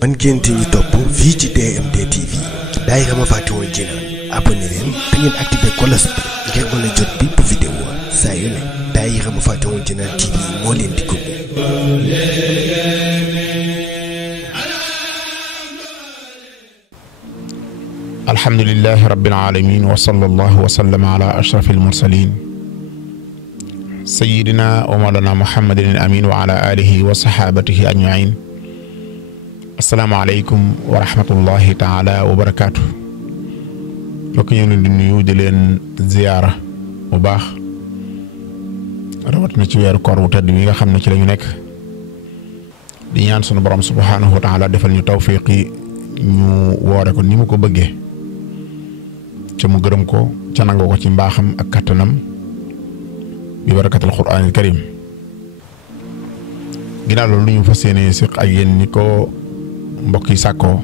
man ngeen di ñu topp fii ci DMD TV daayira ma fàttewul jinaan abonné leen te ngeen activé cloche bi ngir mën a jot bépp vidéo saa yu ne daayira ma fàttewul jinaan TV moo leen di ko alhamdulillahi rabbil alamin wa sallallahu wa sallama ala ashrafil mursalin sayyidina wa mawlana muhammadin al amin wa ala alihi wa sahabatihi ajmain. Assalaamu aleykum wa rahmatullahi taala wa barakaatu. mbokk ñu leen di nuyu di leen ziyaara bu baax rawat na ci weeru koor wu tedd bi nga xam ne ci la ñu nekk di ñaan sunu borom subhanahu wa taala defal ñu tawfiqi ñu woore ko ni mu ko bëggee ca mu gërëm ko ca nangoo ko ci mbaaxam ak kattanam bi barakatul quraanil karim. ginnaaw loolu lu ñu fas yéene siq ak yéen ni ko mbokk yi sàkkoo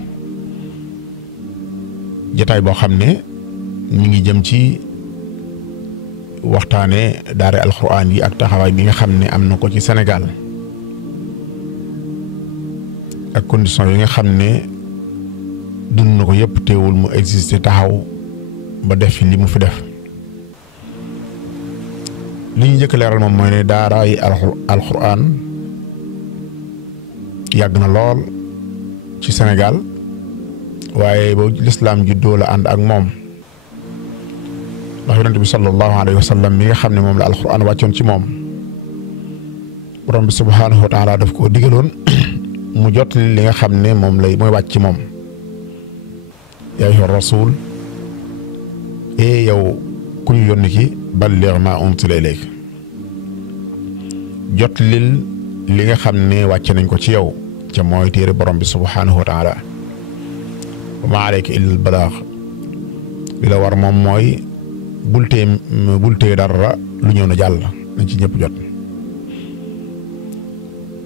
jotaay boo xam ne mi ngi jëm ci waxtaane daara alxuraan yi ak taxawaay bi nga xam ne am na ko ci Sénégal ak condition yi nga xam ne dund na ko yëpp teewul mu existé taxaw ba def fi li mu fi def. li ñu njëkk leeral moom mooy ne daara yi alxuraan yàgg na lool ci Sénégal waaye ba lislaam juddoo la ànd ak moom ndax yonent bi sallallahu alayhi wa sallam mi nga xam ne moom la alxuraan wàccoon ci moom borom bi subhaanahu wa taala daf koo digaloon mu jot li nga xam ne moom lay mooy wàcc ci moom. yaa ayyuha rasul yow ku ñu yónni ki balligh maa unsila ilayk jot lil li nga xam ne wàcce nañ ko ci yow ca mooy téere borom bi subhaanahu wa taala wa maa alayka illa al balaag li la war moom mooy bul tee dara lu ñëw na jàll nañ ci ñëpp jot.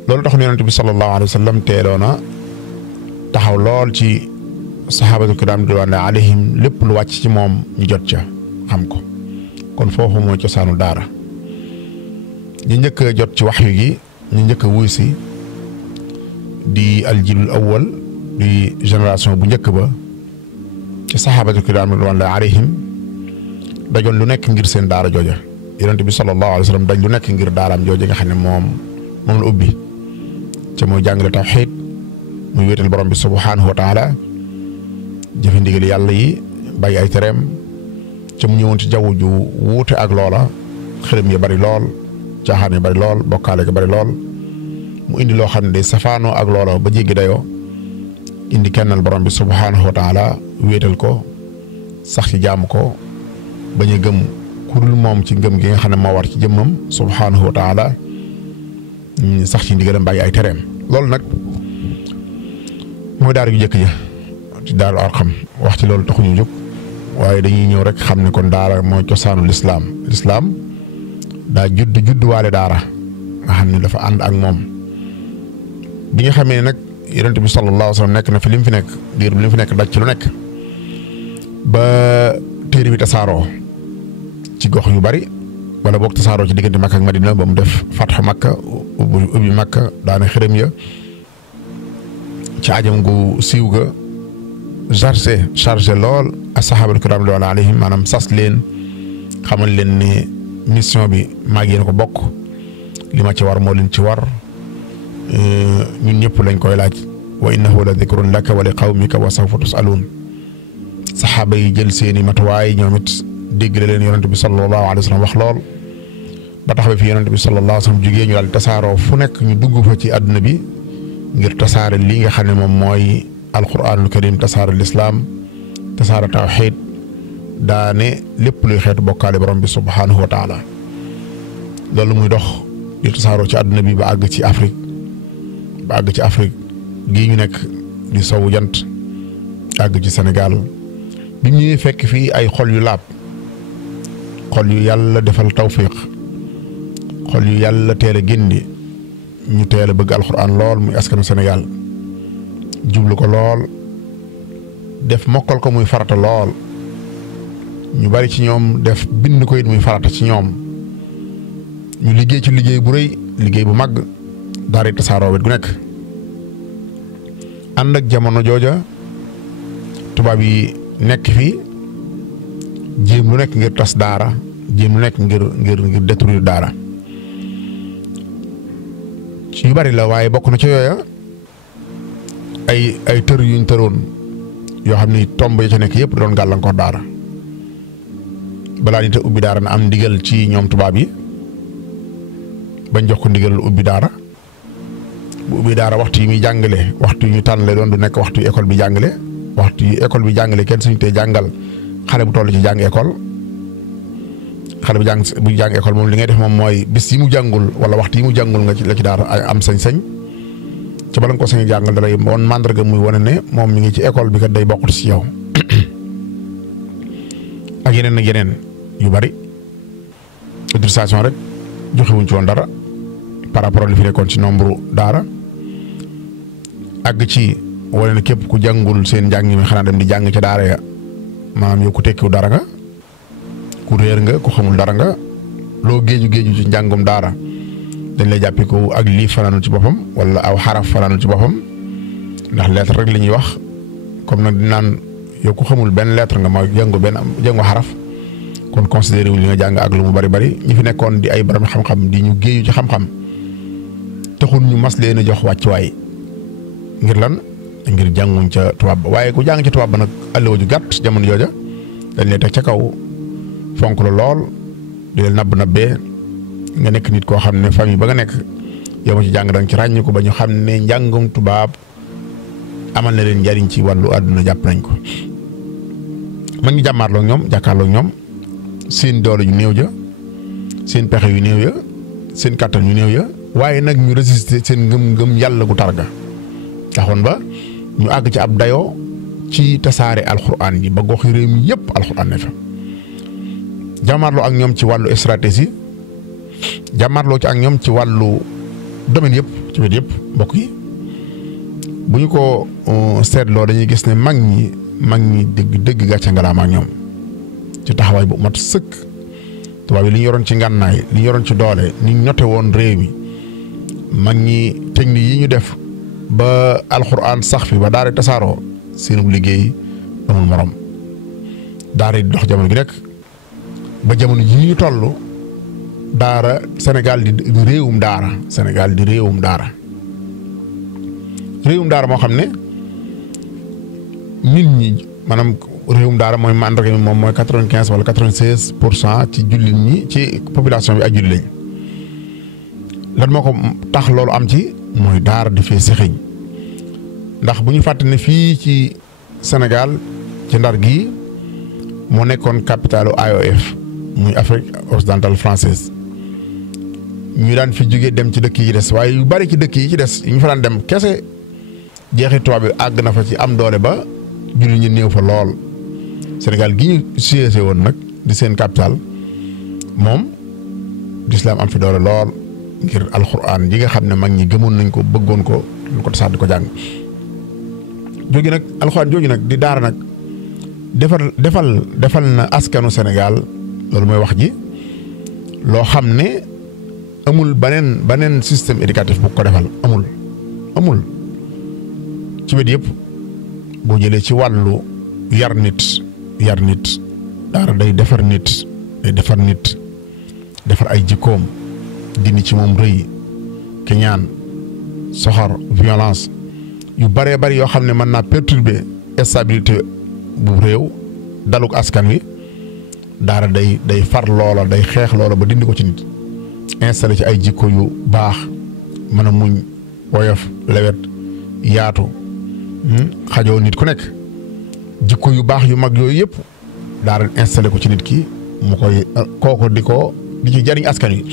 loolu tax yonent bi sallallahu alayhi wa sallam teeloon na taxaw lool ci saxaabatul kiraam ridwaanulaahi alayhim lépp lu wàcc ci moom ñu jot ca xam ko kon foofu mooy cosaanu daara. ñi njëkk a jot ci waxyu gi ñu njëkk a wuy si di aljilul awwal di génération bu njëkk ba ci saxaabatul kiraam ridwaanulaahi alayhim dajoon lu nekk ngir seen daara jooja yonent bi sallallahu alayhi wa sallam daj lu nekk ngir daaraam jooja nga xam ne moom la ubbi ca mooy jàngale tawxiid muy wéetal borom bi subhaanahu wa taala jëfe ndigal yàlla yi bàyyi ay tereem ca mu ñëwoon ci jaww ju wuute ak loola xërëm yi bari lool caaxaan yi bari lool bokkaale ga bari lool mu indi loo xam ne day safaanoo ak loola ba jéggi dayoo indi kennal borom bi subhaanahu wa taala wéetal ko sax ci jaamu ko bañ a gëm ku dul moom ci ngëm gi nga xam ne moo war ci jëmmam subhaanahu wa taala sax ci ndigalam bàyyi ay tereem. loolu nag mooy daara yu njëkk ja ci daaru Arqam wax ci loolu taxuñu jóg waaye dañuy ñëw rek xam ne kon daara mooy cosaanu lislaam daa judd waale daara nga xam ne dafa ànd ak moom bi nga xamee nag yonent bi sallallahu alayhi wa sallam nekk na fi li mu fi nekk diir bi li mu fi nekk daj ci lu nekk ba téere bi tasaaroo ci gox yu bari wala boog tasaaroo ci diggante Makka ak Madina ba mu def fatxu Makka ubbi Makka daana xërëm ya ci ajam gu siiw ga chargé lool ak saxaabatul kiraam ridwaanulaahi alayhim maanaam sas leen xamal leen ne mission bi maa ngi yéen ko bokk li ma ci war moo leen ci war ñun ñëpp lañ koy laaj wa innahu la dikrun laka wa li qawmika wa sawfa tusaluun saxaaba yi jël seeni matuwaay ñoom it dégg leen yonent bi sallallahu alayhi wa sallam wax lool ba tax ba fi yonent bi sallallahu alayhi wa sallam jugee ñu daal tasaaroo fu nekk ñu dugg fa ci àdduna bi ngir tasaare li nga xam ne moom mooy alquranul karim tasaare lislaam tasaare tawxiid daane lépp luy xeetu bokkaale borom bi subhaanahu wa taala loolu muy dox di tasaaroo ci àdduna bi ba àgg ci Afrique gii ñu nekk di sowu jant àgg ci Sénégal bi ñuy fekk fii ay xol yu laab xol yu yàlla defal tawfiq xol yu yàlla teel a génni ñu teel a bëgg alxuraan lool muy askanu Sénégal jublu ko lool def mokkal ko muy farata lool ñu bari ci ñoom def bind ko it muy farata ci ñoom ñu liggéey ci liggéey bu rëy liggéey bu mag daara tasaaroo wet gu nekk ànd ak jamono jooja tubaab yi nekk fi jéem lu nekk ngir tas daara jéem lu nekk ngir détruire daara ci yu bari la waaye bokk na ca yooya ay tër yuñ tëroon yoo xam ni tomb yi ca nekk yëpp doon gàllankoor daara balaa nit a ubbi daara na am ndigal ci ñoom tubaab yi bañ jox ko ndigal ubbi daara bu ubbi daara waxtu yi muy jàngale waxtu yi ñu tànn lay doon du nekk waxtu yi école bi jàngale waxtu yi école bi jàngale kenn suñu tee jàngal xale bu toll ci jàng école xale bu jàng école moom li ngay def moom mooy bis yi mu jàngul wala waxtu yi mu jàngul nga ci la ci daara am sañ-sañ ci bala nga ko sañ jàngal dalay woon màndarga muy wane ne moom mi ngi ci école bi kat day bokkut ci yow ak yeneen yu bari autorisation rek joxewuñ ci woon dara par rapport ak li fi nekkoon ci nombre daara àgg ci wane ne képp ku jàngul seen njàng mi xanaa dem di jàng ca daara ya maanaam yow ku tekkiw dara nga ku réer nga ku xamul dara nga loo géeju ci njàngum daara dañ lay jàppee ko ak lii fanaanul ci boppam wala aw xaraf fanaanul ci boppam ndax lettre rek la ñuy wax comme nag di naan yow ku xamul benn lettre nga mooy jàngu xaraf kon considéré wu li nga jàng ak lu mu bari ñi fi nekkoon di ay borom xam-xam di ñu géeju ci xam-xam taxul ñu mas leen a jox wàccuwaay ngir lan ngir jànguñ ca tubaab ba waaye ku jàng ca tubaab ba nag àllewa ju gàtt jamono jooja dañ lay teg ca kaw fonk la lool di leen nabbee nga nekk nit koo xam ne famille ba nga nekk yow ma ci jàng danga ci ràññi ko ba ñu xam ne njàngum tubaab amal na leen njariñ ci wàllu àdduna jàpp nañ ko man ngi jàmmaarloo ñoom jàkkaarloo ñoom seen doole yu néew ja seen pexe yu néew ya seen kàttan yu néew ya waaye nag ñu résister seen ngëm yàlla gu targa taxoon ba ñu àgg ci ab dayoo ci tasaare alxuraan yi ba goxi réew mi yëpp alxuraan ne fa jàmmaarloo ak ñoom ci wàllu stratégie jàmmaarloo ci ak ñoom ci wàllu domaine yëpp ci wet yëpp mbokk yi bu ñu ko seetloo dañuy gis ne mag ñi dëgg gàcce ngalaama ak ñoom ci taxawaay bu mat sëkk tubaab yi li ñu yoroon ci ngànnaay li ñu yoroon ci doole ni ñu noté woon réew mi mag ñi technique yi ñu def ba alxuraan sax fi ba daara tasaaroo seen liggéey amul morom daara di dox jamono gi nekk ba jamono ji ñu toll daara Sénégal di réewum daara moo xam ne nit ñi maanaam réewum daara mooy mandarga mi moom mooy 95 wala 96% ci jullit ñi ci population bi ay jullit lañ lan moo ko tax loolu am ci mooy daara di fee sëxiñ ndax bu ñu fàtte ne fii ci Sénégal ci Ndar gii moo nekkoon capitalu AOF muy Afrique occidentale française ñu daan fi jóge dem ci dëkk yi ci des waaye yu bari ci dëkk yi ci des ñu fa daan dem kese jeexi tubaab bi àgg na fa ci am doole ba jullit ñi néew fa lool Sénégal gi ñu siège woon nag di seen capital moom l'islam am fi doole lool ngir alxuraan yi nga xam ne mag ñi gëmoon nañ ko bëggoon ko lu ko tasaat di ko jàng jooju nag alxuraan jooju nag di daara nag defal na askanu Sénégal loolu mooy wax ji loo xam ne amul beneen système éducatif bu ko defal amul ci wet yëpp boo jëlee ci wàllu yar nit daara day defar nit defar ay jikkoom dindi ci moom rëy keñaan soxor violence yu bëree bëri yoo xam ne mën naa perturber stabilité bu réew daluk askan wi daara day far loola day xeex loola ba dindi ko ci nit installé ci ay jikko yu baax mën a muñ woyof lewet yaatu xajoo nit ku nekk jikko yu baax yu mag yooyu yëpp daara installé ko ci nit ki mu koy kooko di ci jariñ askan wi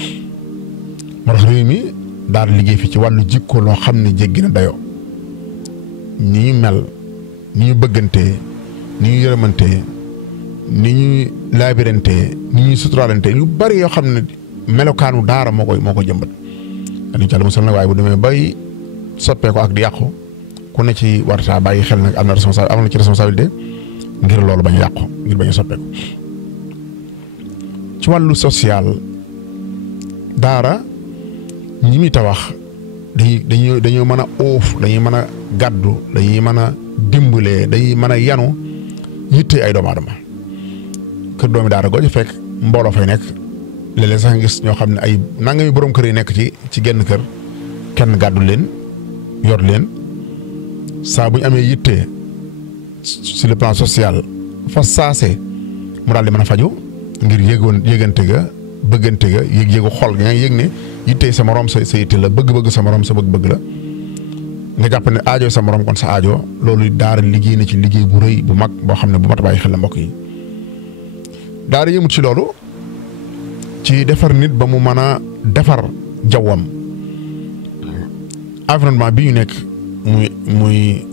moo tax réew mi daara liggéey fi ci wàllu jikko loo xam ne jéggi na dayoo ni ñu mel ni ñu bëggantee ni ñu yërëmantee ni ñuy laabirantee ni ñuy suturaalante yu bari yoo xam ne melokaanu daara moo ko jëmbat dañu ci Yàlla musal nag waaye bu demee bay soppeeku ak di yàqu ku ne ci warta bàyyi xel nag am na ci responsabilité ngir loolu bañ a yàqu ngir bañ a soppeeku ci wàllu social daara ñi muy tabax dañoo mën a uuf dañuy mën a gàddu dañuy mën a dimbalee dañuy mën a yanu yitte ay doomu aadama kër doomi daara goo ci fekk mbooloo fay nekk léeg-léeg sax nga gis ñoo xam ne ay nangami borom kër yi nekk ci genn kër kenn gàddu leen yor leen saa bu ñu amee yitte sur le plan social fa saase mu daal di mën a faju ngir yëgante ga bëggante ga yëg-yëgu xol nga yëg ne yitte sa morom sa yitte la bëgg-bëgg sa morom sa bëgg-bëgg la nga jàpp ne aajo sa morom kon sa aajo loolu daara liggéey na ci liggéey bu rëy bu mag boo xam ne bu mat a bàyyi xel la mbokk yi daara yëmut ci loolu ci defar nit ba mu mën a defar jawwam environnement bi ñu nekk muy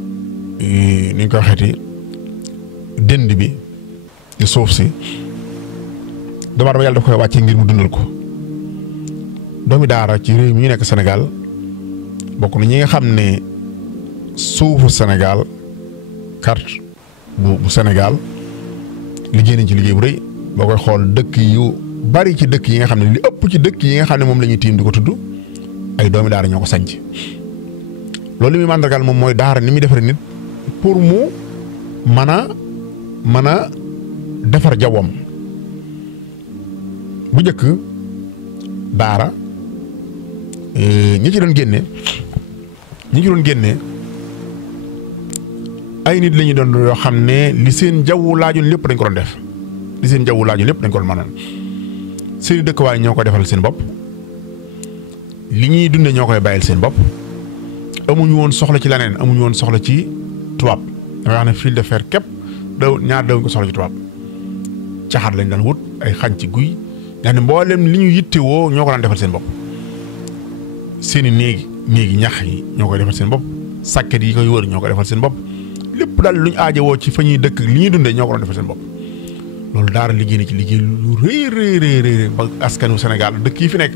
ni ñu koy waxeeti dënd bi di suuf si doomu aadama yàlla daf koy wàcce ngir mu dundal ko doomi daara ci réew mi ñu nekk Sénégal bokk na ñi nga xam ne suufu Sénégal carte bu Sénégal liggéey nañ ci liggéey bu rëy boo koy xool dëkk yu bari ci dëkk yi nga xam ne li ëpp ci dëkk yi nga xam ne moom la ñuy tiim di ko tudd ay doomi daara ñoo ko sanc loolu li muy màndargaal moom mooy daara ni muy defaree nit pour mu mën a defar jawwam bu njëkk daara ñi ci doon génne ay nit la ñu doon yoo xam ne li seen jawwu laajoon lépp dañ ko doon def li seen jawwu laajoon lépp dañ ko doon mënoon seeni dëkkuwaay ñoo ko defal seen bopp li ñuy dunde ñoo koy bàyyil seen bopp amuñu woon soxla ci leneen amuñu woon soxla ci tubaab damay wax ne fil de fer képp dawuñ ko soxla ci tubaab caxaat lañ daan wut ay xañ ci guy nga ne mboolem li ñu yittewoo ñoo ko daan defal seen bopp seeni néegi ñax yi ñoo koy defal seen bopp sàkket yi koy wër ñoo koy defal seen bopp lépp daal lu ñu aajowoo ci fa ñuy dëkk li ñuy dundee ñoo ko doon defal seen bopp loolu daara liggéey na ci liggéey lu rëy ba askanu Sénégal dëkk yi fi nekk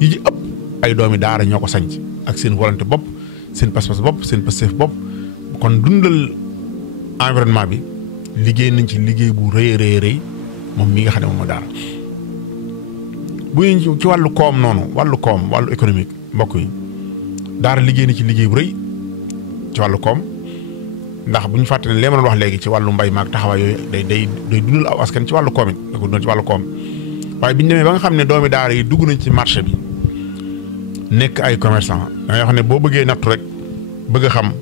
yi ci ëpp ay doomi daara ñoo ko sañc ak seen volonté bopp seen pas-pas bopp seen pastéef bopp kon dundal environnement bi liggéey nañ ci liggéey bu rëy moom mii nga xam ne moom mooy daara bu ñu ci wàllu koom noonu wàllu économique mbokk yi daara liggéey na ci liggéey bu rëy ci wàllu koom ndax bu ñu fàtte ne lee ma doon wax léegi ci wàllu mbay maag taxawaay yooyu day dundal aw askan ci wàllu koom it da ko dundal ci wàllu koom waaye bi ñu demee ba nga xam ne doomi daara yi dugg nañ ci marché bi nekk ay commerçant da ngay wax ne boo bëggee nattu rek bëgg a xam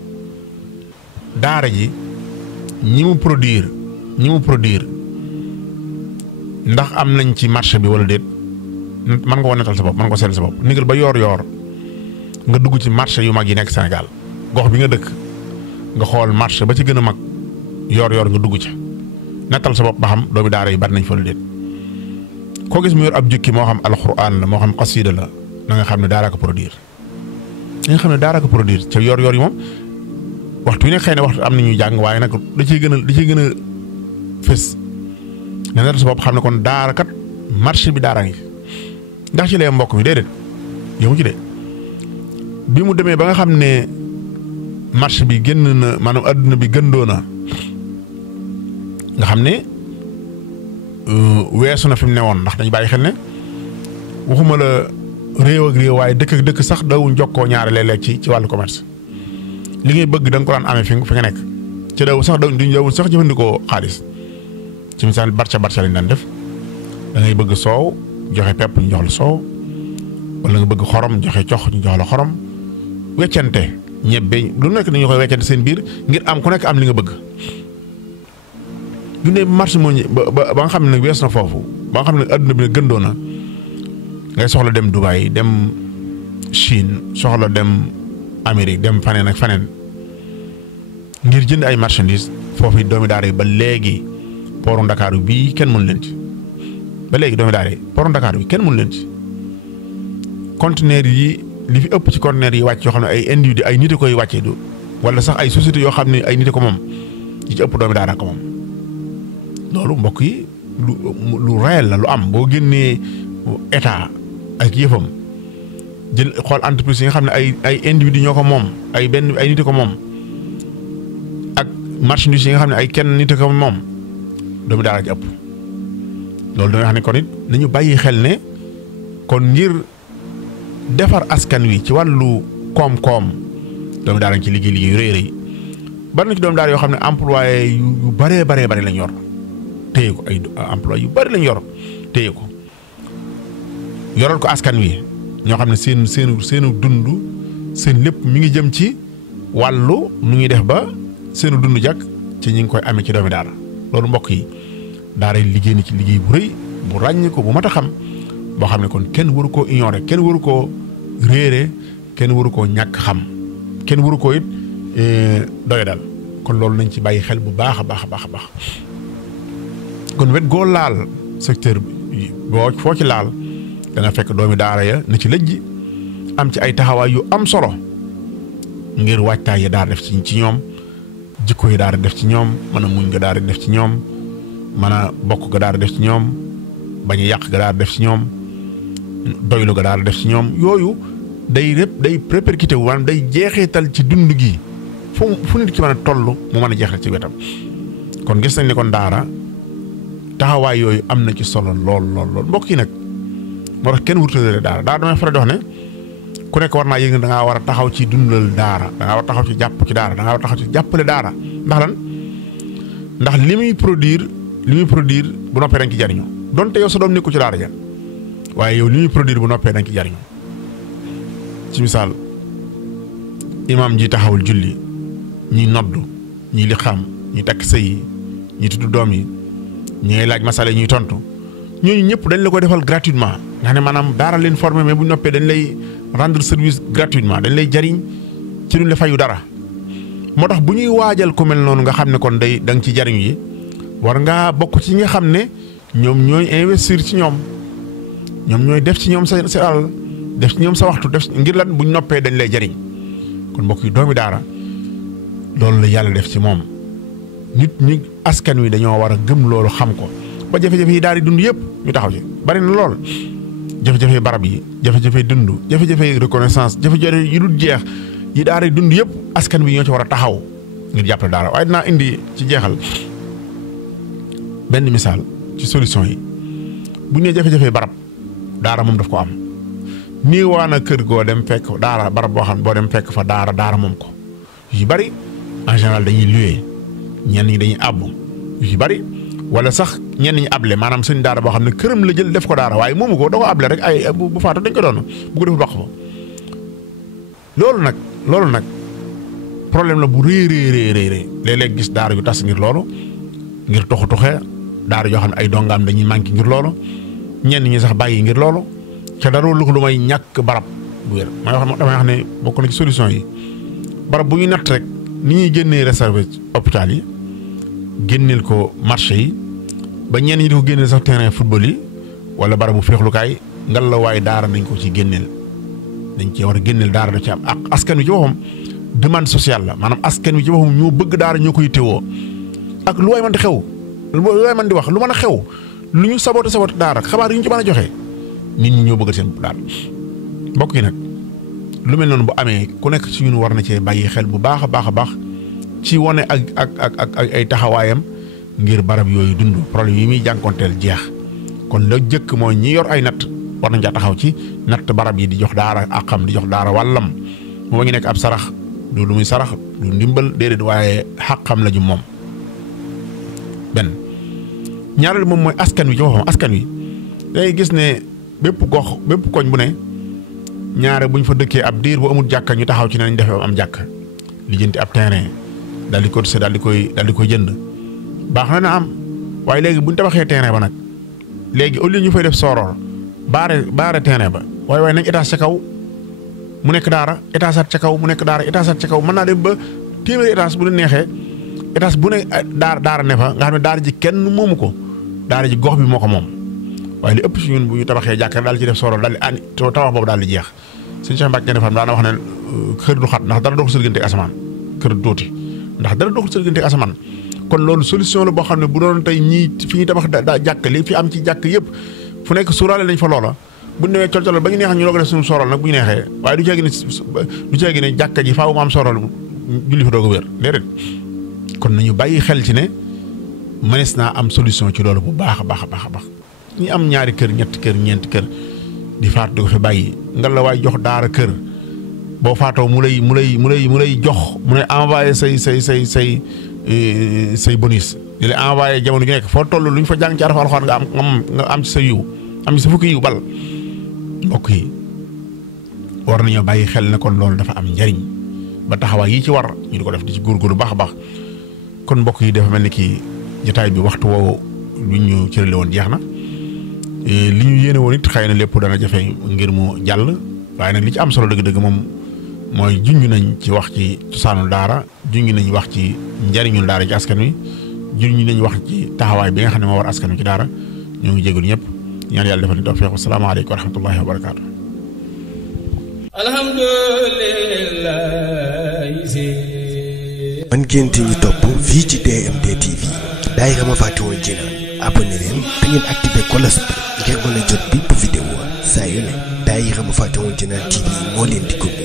daara ji ñi mu produire ndax am nañ ci marché bi wala déet mën nga ko nettal sa bopp mën nga ko seetlu sa bopp nigal ba yoor nga dugg ci marché yu mag yi nekk Sénégal gox bi nga dëkk nga xool marché ba ci gën a mag yoor nga dugg ca nettal sa bopp ba xam doomi daara yi bari nañ fa wala déet koo gis mu yor ab jukki moo xam alxuraan la moo xam xasida la na nga xam ne daara ko produire ca yoor yi moom waxtu wi ne xëy na waxtu am na ñuy jàng waaye nag da ciy gën a fës nga nettal sa bopp xam ne kon daara kat marché bi daara ngi ndax ci lee mbokk mi déedéet yow ci de bi mu demee ba nga xam ne marché bi génn na maanaam adduna bi gëndoo na nga xam ne weesu na fi mu newoon ndax dañu bàyyi xel ne waxuma la réew ak réew waaye dëkk ak dëkk sax dawuñ jokkoo ñaare léeg-léeg ci wàllu commerce li ngay bëgg da nga ko daan amee fi nga nekk ci daw sax duñ dawul sax jëfandikoo xaalis ci misaal barca lañ daan def da ngay bëgg soow joxe pepp ñu jox la soow wala nga bëgg xorom joxe cox ñu jox la xorom weccante ñebbe lu nekk dañu koy weccante seen biir ngir am ku nekk am li nga bëgg du ne marché moo ba nga xam ne wees na foofu ba nga xam ne adduna bi ne gëndoo na ngay soxla dem Dubaï dem Chine soxla dem Amérique dem faneen ak faneen ngir jënd ay marchandises foofu it doomi daara yi ba léegi pooru Ndakaaru bii kenn mënu leen ci ba léegi doomi daara yi pooru Ndakaaru bi kenn mënu leen ci conteneur yi li fi ëpp ci conteneur yi wàcc yoo xam ne ay individu ay nit a koy wàccee du wala sax ay société yoo xam ne ay nit a ko moom yi ci ëpp doomi daara ko moom loolu mbokk yi lu réel la lu am boo génnee état ak yëfam jël xool entreprise yi nga xam ne ay individu ñoo ko moom ay nit a ko moom ak marchandise yi nga xam ne ay kenn nit a ko moom doomi daara ji ëpp loolu da nga xam ne kon it nañu bàyyi xel ne kon ngir defar askan wi ci wàllu koom-koom doomu daara ci liggéey yu rëy rëy bari na ci doomu daara yoo xam ne employé yu bëree lañ yor téye ko ay employé yu bëri lañ yor téye ko yoral ko askan wi ñoo xam ne seenu dund seen lépp mi ngi jëm ci wàllu nu ñuy def ba seenu dund jàkk ci ñi ngi koy amee ci doomi daara loolu mbokk yi daara yi liggéey ni ci liggéey bu rëy bu ràññ ko bu mat a xam boo xam ne kon kenn waru koo ignorer kenn waru koo réere kenn waru koo ñàkk xam kenn waru koo it doy dal kon loolu nañ ci bàyyi xel bu baax a baax a baax a baax kon wet goo laal secteur bi boo foo ci laal da nga fekk doomi daara ya na ci lëjji am ci ay taxawaay yu am solo ngir waajtaay ya daara def ci ñoom jikko yi daara def ci ñoom mën a muñ ga daara def ci ñoom mën a bokk ga daara def ci ñoom bañ a yàq ga daara def ci ñoom doylu ga daara def ci ñoom yooyu day répercuté wu maanaam day jeexeetal ci dund gi fu nit ki mën a toll mu mën a jeexal ci wetam kon gis nañ ne kon daara taxawaay yooyu am na ci solo lool mbokk yi nag moo tax kenn wurtale daara damay faral di wax ne ku nekk war naa yëg ne da ngaa war a taxaw ci dundal daara da ngaa war a taxaw ci jàpp ci daara da ngaa war a taxaw ci jàppale daara ndax lan ndax li muy produire bu noppee da nga ci jariñoo donte yow sa doom nekkul ci daara ja waaye yow li muy produire bu noppee da nga ci jariñoo ci misaal imaam ji taxawul julli ñi noddu ñi li xam ñi takk sëy ñi tudd doom yi ñooy laaj masale ñuy tontu ñooñu ñëpp dañ la ko defal gratuitement nga xam ne maanaam daara leen formé mais bu ñu noppee dañ lay rendre service gratuitement dañ lay jariñ ci duñ la fayu dara moo tax bu ñuy waajal ku mel noonu nga xam ne kon da nga ci jariñ yi war ngaa bokk ci nga xam ne ñoom ñooy investir ci ñoom ñooy def ci ñoom sa alal def ci ñoom sa waxtu def ngir lan bu ñu noppee dañ lay jariñ kon mbokk yi doomi daara loolu la yàlla def ci moom nit ñi askan wi dañoo war a gëm loolu xam ko ba jafe-jafe yi daal di dund yëpp ñu taxaw ci bari na lool jafe-jafe barab yi jafe-jafe dund jafe-jafe reconnaissance jafe-jafe yi dul jeex yi daal di dund yëpp askan wi ñoo ci war a taxaw ngir jàppale daara waaye dinaa indi ci jeexal benn misaal ci solution yi bu ñu nee jafe-jafe barab daara moom daf ko am nii waa na kër goo dem fekk daara barab boo xam boo dem fekk fa daara moom ko yu bari en général dañuy loué ñenn ñi dañuy àbb yu bari wala sax ñenn ñi able maanaam sëñ daara boo xam ne këram la jël def ko daara waaye moomu ko da ko able rek ay bu faatu dañ ko doon bu ko def dox fa loolu nag problème la bu rëy léeg-léeg gis daara yu tas ngir loolu ngir toxee daara yoo xam ne ay dongaam dañuy manqué ngir loolu ñenn ñi sax bàyyi ngir loolu te dara lu may ñàkk barab bu wér damay wax ne bokk na ci solution yi barab bu ñu natt rek ni ñuy génnee réservé hôpital yi génneel ko marché yi ba ñenn ñi di ko génneel sax terrain football yi wala barabu féexlukaay ngal la waaye daara nañ ko ci génneel dañ cee war a génneel daara da ci am ak askan wi ci boppam demande sociale la maanaam askan wi ci boppam ñoo bëgg daara ñoo koy teewoo ak lu waay mën di xew lu waay mën di wax lu mën a xew lu ñu saboté daara xabaar yi ñu ci mën a joxe nit ñi ñoo bëgg seen daara mbokk yi nag lu mel noonu bu amee ku nekk ci ñun war na cee bàyyi xel bu baax a baax ci wane ak ay taxawaayam ngir barab yooyu dund problème yi muy jànkonteel jeex kon la jëkk mooy ñi yor ay natt war nañ caa taxaw ci natt barab yi di jox daara ak xam di jox daara wàllam moo ngi nekk ab sarax du lu muy sarax du ndimbal déedéet waaye xaqam la ju moom benn ñaareel moom mooy askan wi ci boppam askan wi day gis ne bépp gox bépp koñ bu ne ñaare buñ fa dëkkee ab diir bu amul jàkka ñu taxaw ci ne nañ defee am jàkk lijjanti ab terrain daal di cotiser daal di koy jënd baax na am waaye léegi buñ tabaxee terrain ba nag léegi au lieu ñu fay def sooroor baare terrain ba waaye nañ étage ca kaw mu nekk daara étage ca kaw mu nekk daara étage ca kaw mën naa dem ba téeméeri étage bu ne neexee étage bu ne daara ne fa nga xam ne daara ji kenn moomu ko daara ji gox bi moo ko moom waaye li ëpp si ñun bu ñu tabaxee jàkka daal ci def sooroor daal di ànd tabax boobu daal di jeex sëñ Cheikh Mbacke Ndefane daana wax ne kër du xat ndax dara doxul sa diggante ak asamaan kër du tuuti ndax dara doxul sa diggante ak asamaan kon loolu solution la boo xam ne bu doon tey ñii fi ñuy tabax jàkk li fi am ci jàkk yëpp fu nekk suuraale nañ fa loola bu ñu demee col ba ñu neexee ñu doog a def suñu soorool nag bu ñu neexee waaye du ceegi ne jàkka ji faaw mu am soorool julli fa doog a wér déedéet kon nañu bàyyi xel ci ne mënees naa am solution ci loolu bu baax a baax ñi am ñaari kër ñetti kër ñeenti kër di faatu di ko fi bàyyi nga la waay jox daara kër boo faatoo mu lay jox mu lay envoyé say bonus di lay envoyé jamono ju nekk foo toll lu ñu fa jàng ci arafa alxuraan nga am ci sa yiw am ci sa fukki yiw bal mbokk yi war nañoo bàyyi xel ne kon loolu dafa am njariñ ba taxawaay yi ci war ñu di ko def di ci góorgóorlu baax a baax kon mbokk yi dafa mel ni kii jotaay bi waxtu woowu lu ñu cërale woon jeex na li ñu yéene woon it xëy na lépp dana jafe ngir mu jàll waaye nag li ci am solo dëgg-dëgg moom mooy junj nañ ci wax ci cosaanul daara junj nañ wax ci njariñul daara ci askan wi junj nañ wax ci taxawaay bi nga xam ne moo war askan wi ci daara ñoo ngi jégalu ñëpp ñaan yàlla defal ni tawfiq wa salaamu aleykum wa rahmatullahi wa barakaatu. man ngeen ñu topp fii ci DMD TV daayira ma fàtte woon jinaan abonné leen te ngeen activé cloche bi ngeen mën a jot bépp vidéo saa yu ne daayira ma fàtte woon jinaan TV moo leen di gunge.